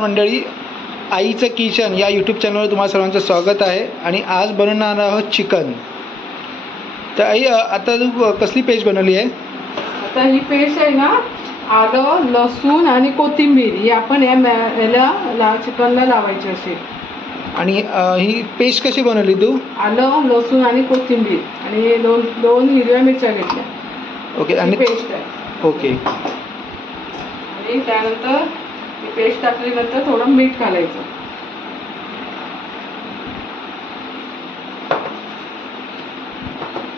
मंडळी, आईचं किचन या यूट्यूब चॅनलवर तुम्हाला सर्वांचं स्वागत आहे. आणि आज बनवणार आहोत चिकन. तर आई, आता तू कसली पेस्ट बनवली आहे? आता ही पेस्ट आहे ना, आलं, लसूण आणि कोथिंबीर ही आपण याला चिकनला लावायची असेल. आणि ही पेस्ट कशी बनवली तू? आलं, लसूण आणि कोथिंबीर आणि दोन हिरव्या मिरच्या घेतल्या. ओके. आणि पेस्ट आहे. ओके. आणि त्यानंतर ही पेस्ट टाकल्यानंतर थोडं मीठ घालायचं.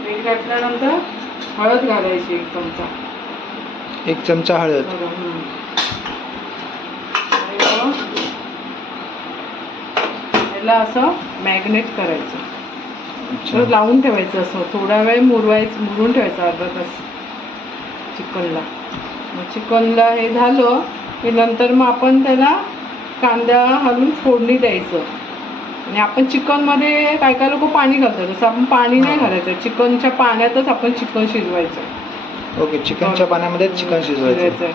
मीठ घातल्यानंतर हळद घालायची 1 चमचा. 1 चमचा हळद. याला असं मॅग्नेट करायचं, लावून ठेवायचं. असं थोडा वेळ मुरून ठेवायचं, अर्धा तास चिकनला. मग चिकनला हे झालं की नंतर मग आपण त्याला कांदा घालून फोडणी द्यायचं. आणि आपण चिकनमध्ये काय काय लोक पाणी घालतात, जसं आपण पाणी नाही घालायचं. चिकनच्या पाण्यातच आपण चिकन शिजवायचं. ओके. चिकनच्या पाण्यामध्ये चिकन शिजवायचं.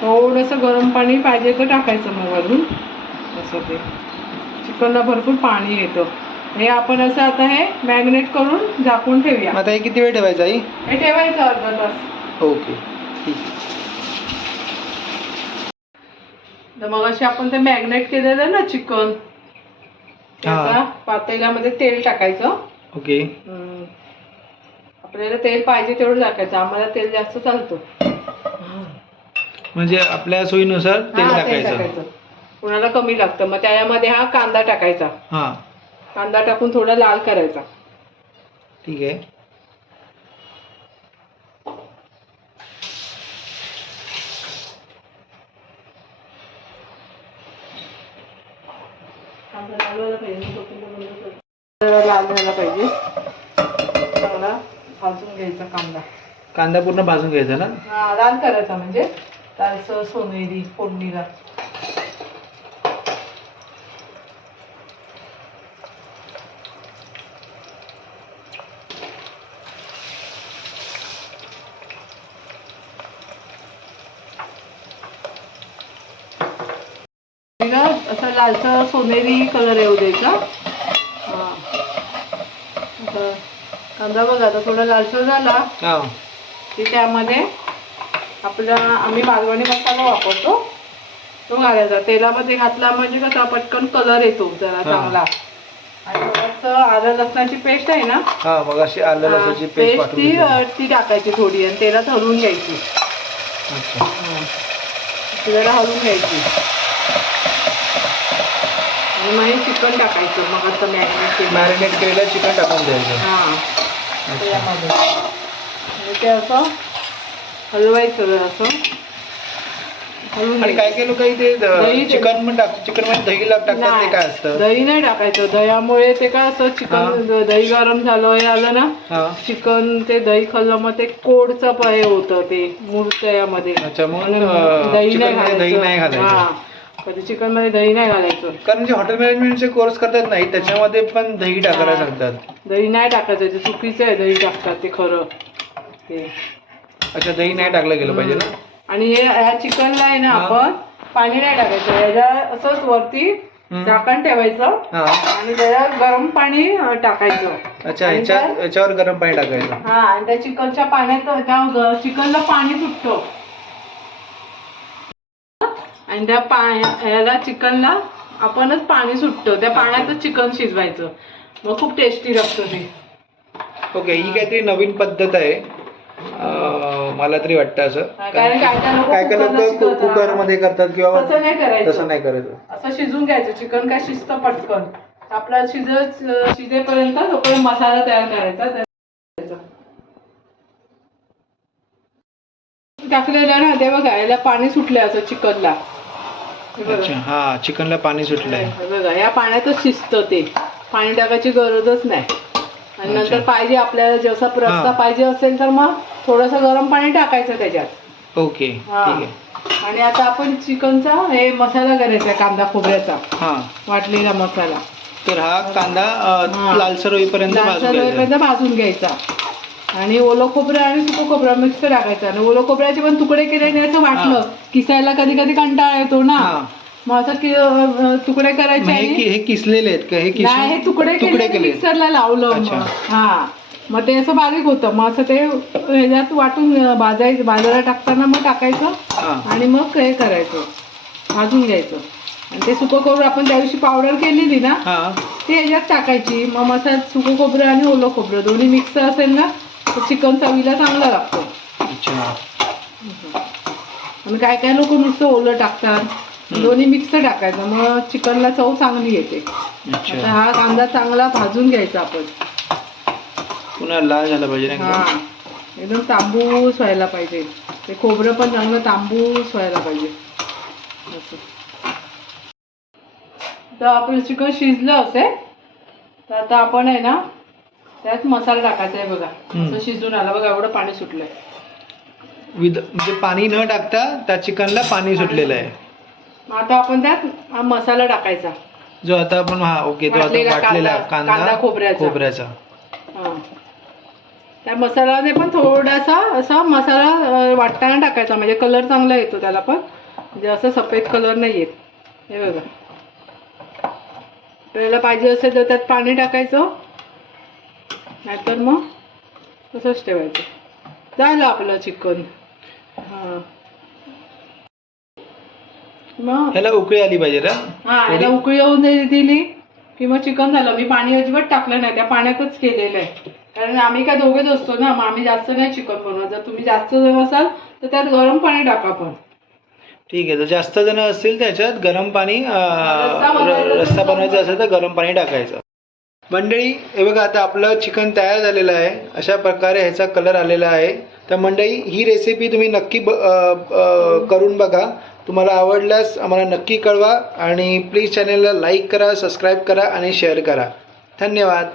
थोडंसं गरम पाणी पाहिजे तर टाकायचं मग वरून. असं ते चिकनला भरपूर पाणी येतं. हे आपण असं आता हे मॅग्नेट करून झाकून ठेवूया. आता हे किती वेळ ठेवायचं आई? हे ठेवायचं अर्धा तास. ओके, ठीक. तर मग असे आपण ते मॅग्नेट केलेलं ना चिकन, आता पातेल्यामध्ये तेल टाकायचं. ओके. आपल्याला तेल पाहिजे तेवढं टाकायचं. आम्हाला तेल जास्त चालतं, म्हणजे आपल्या सोयीनुसार तेल टाकायचं. कुणाला कमी लागतं. मग त्यामध्ये हा कांदा टाकायचा. कांदा टाकून थोडा लाल करायचा. ठीक आहे. लाल झाला पाहिजे. चांगला भाजून घ्यायचा कांदा. कांदा पूर्ण भाजून घ्यायचा ना? लाल करायचा, म्हणजे लालसर सोनेरी फोडणीला. असा लालसर सोनेरी कलर येऊ द्यायचा. कांदा बघा आता थोडा लालसर झाला की त्यामध्ये आम्ही मालवणी मसाला वापरतो, तो घालायचा. तेलामध्ये घातला म्हणजे कसा पटकन कलर येतो जरा चांगला. आणि आलं लसणाची पेस्ट आहे ना, मग अशी आलं लसणाची पेस्ट ती टाकायची थोडी आणि तेलात हलवून घ्यायची. जरा हलवून घ्यायची. आणि मग चिकन टाकायचं. मग आता मॅरिनेट केलेलं चिकन टाकून द्यायचं. ते असं हलवायचं असं हलवून. आणि काय काय लोक इथे चिकन मध्ये दही टाकतात, ते काय असतं? दही नाही टाकायचं. दह्यामुळे ते काय असं चिकन दही गरम झालं हे आलं ना, चिकन ते दही खाल्लं मग ते कोडचं हे होतं, ते मूर्त यामध्ये. दही नाही घालायचं. कधी चिकन मध्ये दही नाही घालायचं. कारण जे हॉटेल मॅनेजमेंटचे कोर्स करतात नाही, त्याच्यामध्ये पण दही टाकायला सांगतात. दही नाही टाकायचं, ते चुकीचं आहे. दही टाकतात ते खरं ते. अच्छा, दही नाही टाकलं गेलं पाहिजे ना. आणि ह्या चिकनला आहे ना, आपण पाणी नाही टाकायचं. याच्या असंच वरती झाकण ठेवायचं आणि त्याच्यावर गरम पाणी टाकायचं. अच्छा, याच्यावर गरम पाणी टाकायचं. आणि त्या चिकनच्या पाण्यात त्या चिकनला पाणी सुटतं. आणि त्या याला चिकनला आपणच पाणी सुटतं, त्या पाण्यातच चिकन शिजवायचं. मग खूप टेस्टी लागतं ते. ओके. ही काहीतरी नवीन पद्धत आहे, मला तरी वाटतं असं. कारण काय लोक कुकर मध्ये करतात किंवा तसं नाही करायचं. असं शिजून घ्यायचं. चिकन काय शिजतं पटकन. आपला शिजेपर्यंत तोपर्यंत मसाला तयार करायचा. टाकलेलं ना ते बघा, याला पाणी सुटलंय असं चिकनला. चिकनला पाणी सुटलंय बघा. या पाण्यातच शिजतं ते. पाणी टाकायची गरजच नाही. आणि नंतर पाहिजे आपल्याला जसा रस्सा पाहिजे असेल तर मग थोडंसं गरम पाणी टाकायचं त्याच्यात. ओके, ठीक आहे. आणि आता आपण चिकनचा हे मसाला करायचा, कांदा खोबऱ्याचा वाटलेला मसाला. तर हा कांदा लालसर होईपर्यंत भाजून घ्यायचा. आणि ओलं खोबरं आणि सुकं खोबरं मिक्स टाकायचं. आणि ओलं खोबऱ्याचे पण तुकडे केल्याने असं वाटलं किसायला कधी कधी कंटाळा येतो ना, मग असं तुकडे करायचे मग आणि हे किसलेले आहेत का हे नाही हे तुकडे केले मिक्सरला लावलं अच्छा. मग मग ते असं बारीक होतं. मग असं ते ह्याच्यात वाटून बाजारात टाकताना मग टाकायचं हां आणि मग हे करायचं, भाजून घ्यायचं. आणि ते सुकं खोबरं आपण त्या दिवशी पावडर केलेली ना हां ते ह्याच्यात टाकायची. मग मसाला सुकं खोबरं आणि ओलं खोबरं दोन्ही मिक्स असेल ना तर चिकन चवीला चांगलं लागतं. अच्छा. आणि काय काय लोक नुसतं ओलं टाकतात, दोन्ही मिक्स टाकायचं मग चिकनला चव चांगली येते. अच्छा. आता हा कांदा चांगला भाजून घ्यायचा आपण. पुन्हा लाल झाला पाहिजे ना हा एकदम तांबूस व्हायला पाहिजे. ते खोबरं पण चांगलं तांबूस व्हायला पाहिजे असं. तर आपलं चिकन शिजलं असेल तर आता आपण आहे ना त्यात मसाला टाकायचा आहे. बघा असं शिजून आलं बघा, एवढं पाणी सुटलंय. म्हणजे पाणी न टाकता त्या चिकनला पाणी सुटलेलं आहे. मग आता आपण त्यात हा मसाला टाकायचा जो आता आपण ओके तो आता वाटलेला कांदा खोबऱ्याचा. हां त्या मसाल्याने पण थोडासा असा मसाला वाटताना टाकायचा म्हणजे कलर चांगला येतो त्याला पण, म्हणजे असं सफेद कलर नाही येत. हे बघा आपल्याला पाहिजे असेल तर त्यात पाणी टाकायचं, नाहीतर मग तसंच ठेवायचं. झालं आपलं चिकन. हां मग ह्याला उकळी आली पाहिजे ना. हां याला उकळी येऊन दिली की मग चिकन झालं. मी पाणी अजिबात टाकलं नाही, त्या पाण्यातच केलेलं आहे. कारण आम्ही काय दोघेच असतो ना, मग आम्ही जास्त नाही चिकन बनवत. जर तुम्ही जास्त जण असाल तर त्यात गरम पाणी टाका. पण ठीक आहे, जर जास्त जण असतील त्याच्यात गरम पाणी रस्सा बनवायचा असेल तर गरम पाणी टाकायचं. मंडळी हे बघा आता आपलं चिकन तयार झालेलं आहे. अशा प्रकारे ह्याचा कलर आलेला आहे. तर मंडळी ही रेसिपी तुम्ही नक्की करून बघा. तुम्हाला आवडल्यास आम्हाला नक्की कळवा आणि प्लीज चॅनलला लाईक करा, सबस्क्राईब करा आणि शेअर करा. धन्यवाद.